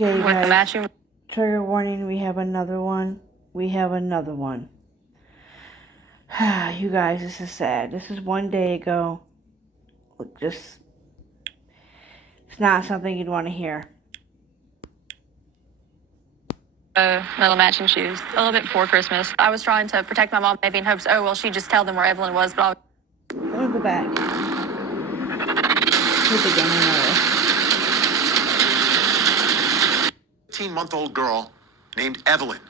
Okay, with the guys. matching. Trigger warning, we have another one. You guys, this is sad. This is one day ago. Look, it's not something you'd want to hear. Metal matching shoes. A little bit before Christmas. I was trying to protect my mom, maybe in hopes, oh, well, she'd just tell them where Evelyn was, but Let me go back. Keep it going. 18-month-old girl named Evelyn.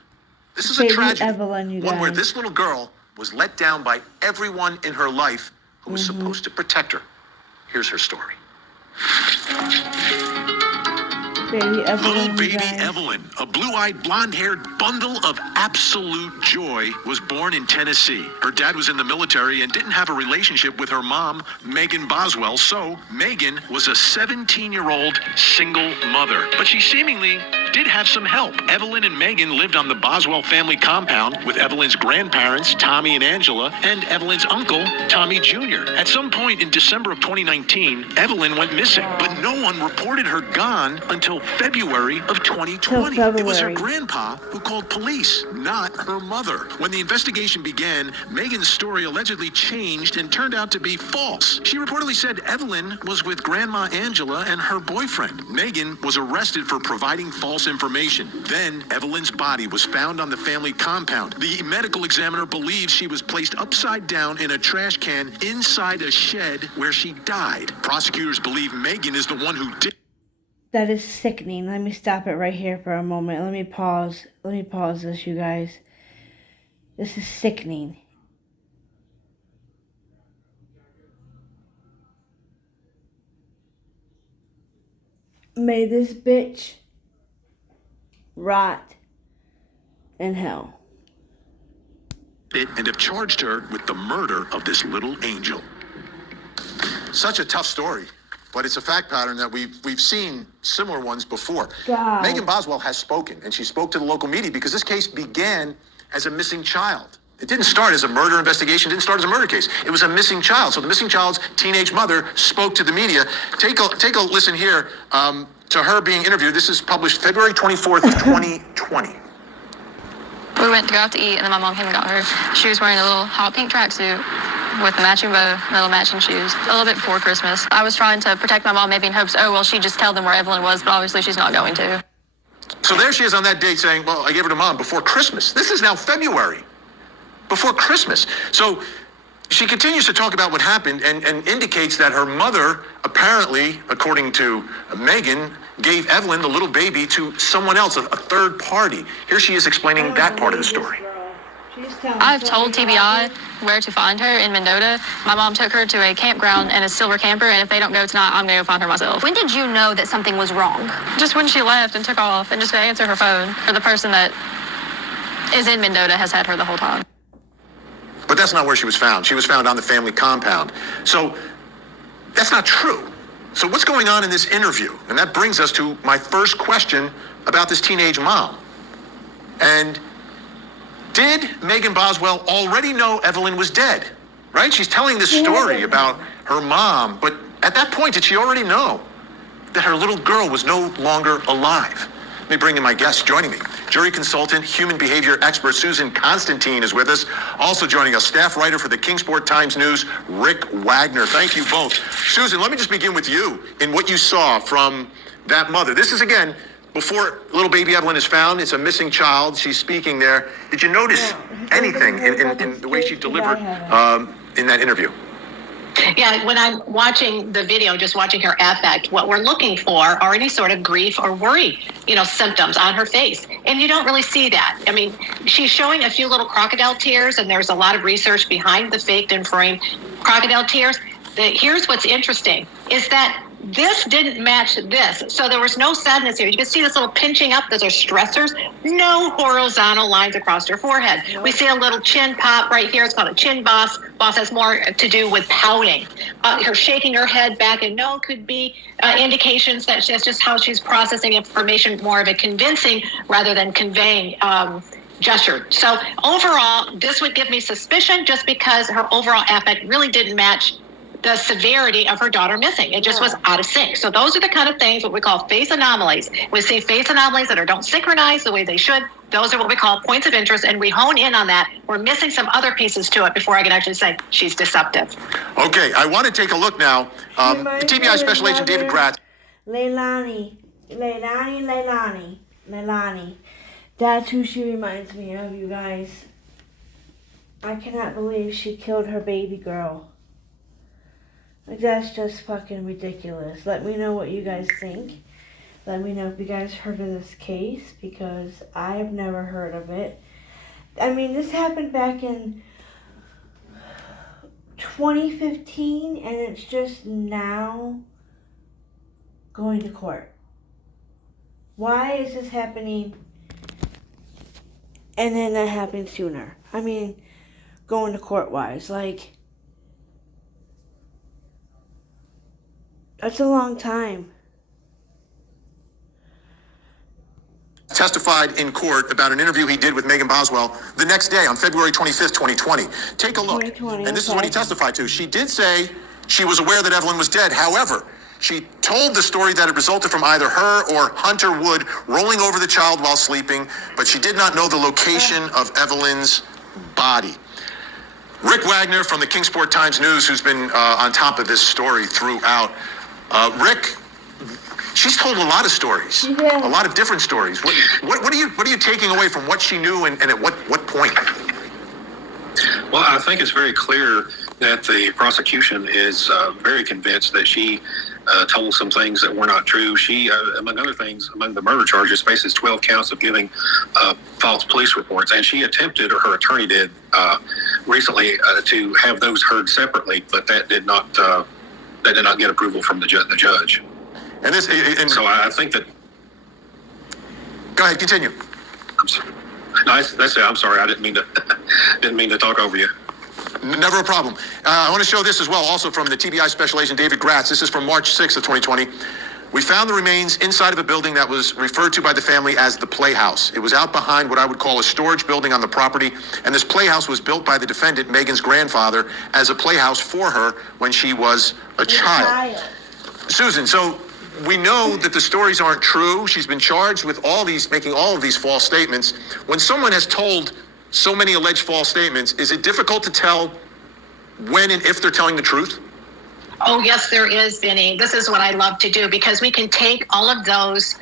This is Baby a tragedy. Evelyn, you one where guys. this little girl was let down by everyone in her life who was supposed to protect her. Here's her story. Baby Evelyn, Little you baby guys. Evelyn, a blue-eyed, blonde-haired bundle of absolute joy, was born in Tennessee. Her dad was in the military and didn't have a relationship with her mom, Megan Boswell, so Megan was a 17-year-old single mother. But she seemingly did have some help. Evelyn and Megan lived on the Boswell family compound with Evelyn's grandparents, Tommy and Angela, and Evelyn's uncle, Tommy Jr. At some point in December of 2019, Evelyn went missing, but no one reported her gone until February of 2020. It was her February. grandpa who called police, not her mother. When the investigation began, Megan's story allegedly changed and turned out to be false. She reportedly said Evelyn was with Grandma Angela and her boyfriend. Megan was arrested for providing false information. Then Evelyn's body was found on the family compound. The medical examiner believes she was placed upside down in a trash can inside a shed where she died. Prosecutors believe Megan is the one who did. That is sickening. Let me stop it right here for a moment. Let me pause this, you guys. This is sickening. May this bitch rot in hell. And have charged her with the murder of this little angel. Such a tough story, but it's a fact pattern that we've seen similar ones before. God. Megan Boswell has spoken, and she spoke to the local media because this case began as a missing child. It didn't start as a murder investigation, didn't start as a murder case. It was a missing child. So the missing child's teenage mother spoke to the media. Take a listen here to her being interviewed. This is published February 24th, 2020. we went to go out to eat, and then my mom came and got her. She was wearing a little hot pink tracksuit with the matching bow, metal matching shoes. A little bit before Christmas. I was trying to protect my mom, maybe in hopes, oh, well, she'd just tell them where Evelyn was, but obviously she's not going to. So there she is on that date saying, well, I gave her to mom before Christmas. This is now February, before Christmas. So she continues to talk about what happened and indicates that her mother, apparently, according to Megan, gave Evelyn, the little baby, to someone else, a third party. Here she is explaining that part of the story. I've told TBI where to find her in Mendota. My mom took her to a campground and a silver camper, and if they don't go tonight, I'm going to go find her myself. When did you know that something was wrong? Just when she left and took off, and just to answer her phone, or the person that is in Mendota has had her the whole time. But that's not where she was found. She was found on the family compound. So that's not true. So what's going on in this interview? And that brings us to my first question about this teenage mom. And did Megan Boswell already know Evelyn was dead? Right? She's telling this story about her mom, but at that point, did she already know that her little girl was no longer alive? Let me bring in my guest joining me. Jury consultant, human behavior expert Susan Constantine is with us. Also joining us, staff writer for the Kingsport Times News, Rick Wagner. Thank you both. Susan, let me just begin with you in what you saw from that mother. This is, again, before little baby Evelyn is found. It's a missing child. She's speaking there. Did you notice anything in the way she delivered in that interview? Yeah, when I'm watching the video, just watching her affect, what we're looking for are any sort of grief or worry, symptoms on her face. And you don't really see that. I mean, she's showing a few little crocodile tears, and there's a lot of research behind the faked and framed crocodile tears. Here's what's interesting, is that this didn't match this. So there was no sadness here. You can see this little pinching up. Those are stressors. No horizontal lines across her forehead. We see a little chin pop right here. It's called a chin boss. Boss has more to do with pouting. Her shaking her head back and no could be indications that that's just how she's processing information, more of a convincing rather than conveying gesture. So overall, this would give me suspicion just because her overall affect really didn't match the severity of her daughter missing. It just was out of sync. So those are the kind of things what we call face anomalies. We see face anomalies that don't synchronize the way they should. Those are what we call points of interest, and we hone in on that. We're missing some other pieces to it before I can actually say she's deceptive. Okay, I want to take a look now. The TBI Special Agent David Gratz. Leilani. That's who she reminds me of, you guys. I cannot believe she killed her baby girl. Like, that's just fucking ridiculous. Let me know what you guys think. Let me know if you guys heard of this case, because I have never heard of it. I mean, this happened back in 2015, and it's just now going to court. Why is this happening and then that happened sooner? I mean, going to court-wise, like, that's a long time. Testified in court about an interview he did with Megan Boswell the next day on February 25th, 2020. Take a look. 2020, And this is what he testified to. She did say she was aware that Evelyn was dead. However, she told the story that it resulted from either her or Hunter Wood rolling over the child while sleeping, but she did not know the location of Evelyn's body. Rick Wagner from the Kingsport Times News, who's been on top of this story throughout. Rick, she's told a lot of stories, a lot of different stories. What are you taking away from what she knew and at what point? Well, I think it's very clear that the prosecution is very convinced that she told some things that were not true. She, among other things, among the murder charges, faces 12 counts of giving false police reports, and she attempted, or her attorney did, recently to have those heard separately, but that did not get approval from the judge. And this, so I think that. Go ahead, continue. That's it. I'm sorry. I didn't mean to talk over you. Never a problem. I want to show this as well, also from the TBI Special Agent David Gratz. This is from March 6th of 2020. We found the remains inside of a building that was referred to by the family as the Playhouse. It was out behind what I would call a storage building on the property, and this Playhouse was built by the defendant, Megan's grandfather, as a playhouse for her when she was a child. Susan, so we know that the stories aren't true. She's been charged with making all of these false statements. When someone has told so many alleged false statements, is it difficult to tell when and if they're telling the truth? Oh, yes, there is, Vinny. This is what I love to do, because we can take all of those,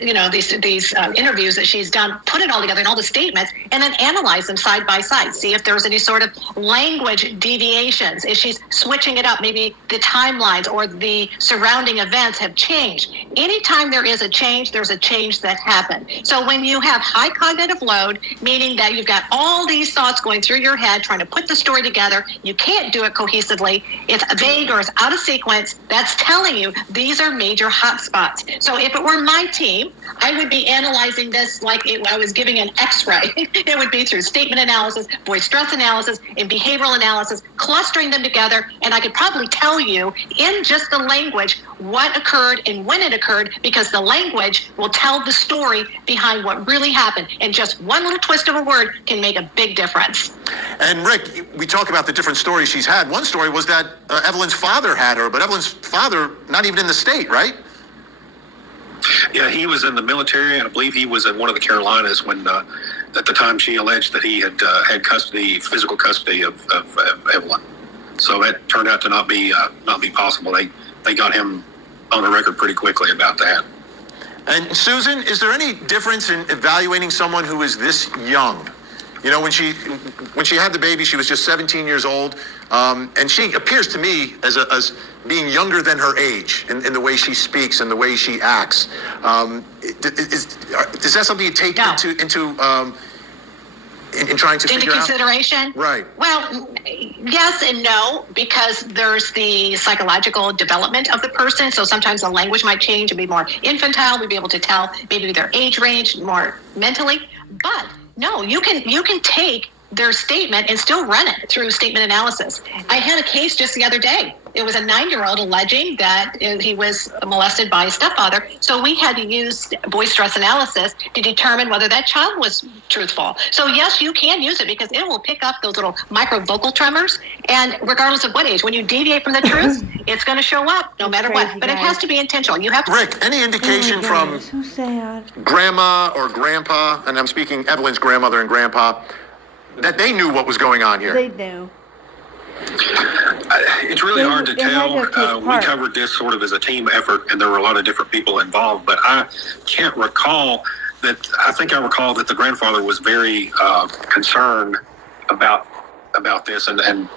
these interviews that she's done, put it all together in all the statements, and then analyze them side by side. See if there's any sort of language deviations. If she's switching it up, maybe the timelines or the surrounding events have changed. Anytime there is a change, there's a change that happened. So when you have high cognitive load, meaning that you've got all these thoughts going through your head, trying to put the story together, you can't do it cohesively, it's vague or it's out of sequence, that's telling you these are major hot spots. So if it were my team, I would be analyzing this like I was giving an x-ray. It would be through statement analysis, voice stress analysis, and behavioral analysis, clustering them together, and I could probably tell you in just the language what occurred and when it occurred, because the language will tell the story behind what really happened, and just one little twist of a word can make a big difference. And Rick, we talk about the different stories she's had. One story was that Evelyn's father had her, but Evelyn's father not even in the state, right? Yeah, he was in the military, and I believe he was in one of the Carolinas when, at the time, she alleged that he had had physical custody of Evelyn. So that turned out to not be possible. They got him on the record pretty quickly about that. And Susan, is there any difference in evaluating someone who is this young? You know, when she had the baby, she was just 17 years old, and she appears to me as being younger than her age in the way she speaks and the way she acts. Is that something you take in trying to figure out? Into consideration? Right. Well, yes and no, because there's the psychological development of the person. So sometimes the language might change and be more infantile. We'd be able to tell maybe their age range more mentally. But no, you can take their statement and still run it through statement analysis. I had a case just the other day. It was a 9-year-old alleging that he was molested by his stepfather. So we had to use voice stress analysis to determine whether that child was truthful. So yes, you can use it because it will pick up those little micro vocal tremors. And regardless of what age, when you deviate from the truth, it's going to show up no matter crazy, what. But it guys. has to be intentional. You have to. Rick, any indication from So sad. grandma or grandpa, and I'm speaking Evelyn's grandmother and grandpa, that they knew what was going on here? They do. It's really hard to They had tell. to take We part. covered this sort of as a team effort, and there were a lot of different people involved. But I can't recall that. I think I recall that the grandfather was very concerned about this, and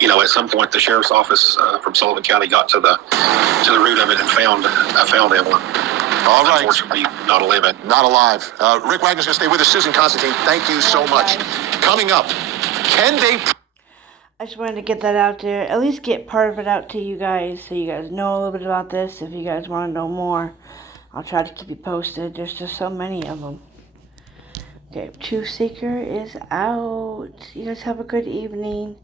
you know, at some point, the sheriff's office from Sullivan County got to the root of it and found Evelyn. All right. Unfortunately, not living. Not alive. Rick Wagner's going to stay with us. Susan Constantine, thank you so much. Coming up, can they... I just wanted to get that out there. At least get part of it out to you guys so you guys know a little bit about this. If you guys want to know more, I'll try to keep you posted. There's just so many of them. Okay, Truth Seeker is out. You guys have a good evening.